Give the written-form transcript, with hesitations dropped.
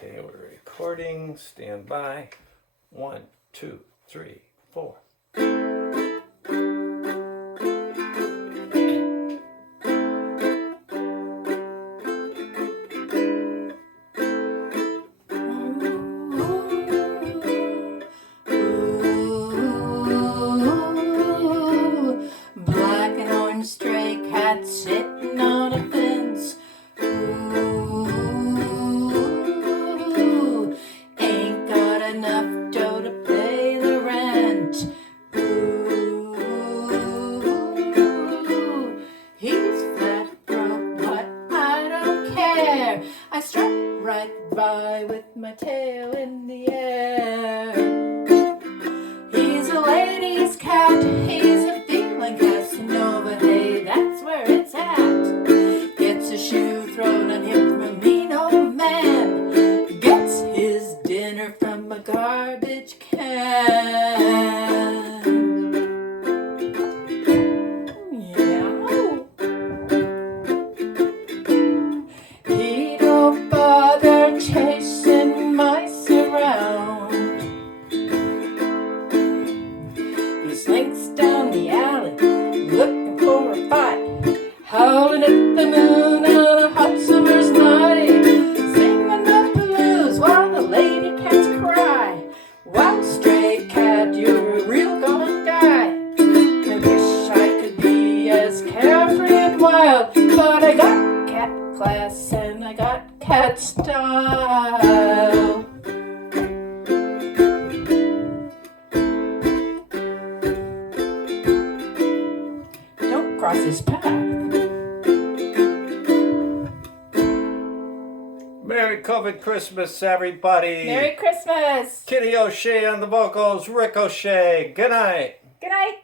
Okay, we're recording. Stand by. 1, 2, 3, 4. Black and orange stray cat sitting on a fence. Ooh, ain't got enough dough to pay the rent. Ooh, he's flat broke, but I don't care. I strut right by with my tail in the air. He's a lady's cat, he's a feeling Casanova, hey, that's where it's at. Gets a shoe thrown at him from a mean old man. Gets his dinner from a garbage can. Yeah. He don't bother chasing mice around. He slinks down the alley, looking for a fight, howling at the moon on a hot summer's night, singing the blues while the lady cats cry. Wow, stray cat, you're a real gonna die. I wish I could be as carefree and wild, but I got cat class and I got cat style. Don't cross his path. Merry COVID Christmas, everybody. Merry Christmas. Kitty O'Shea on the vocals, Rick O'Shea. Good night. Good night.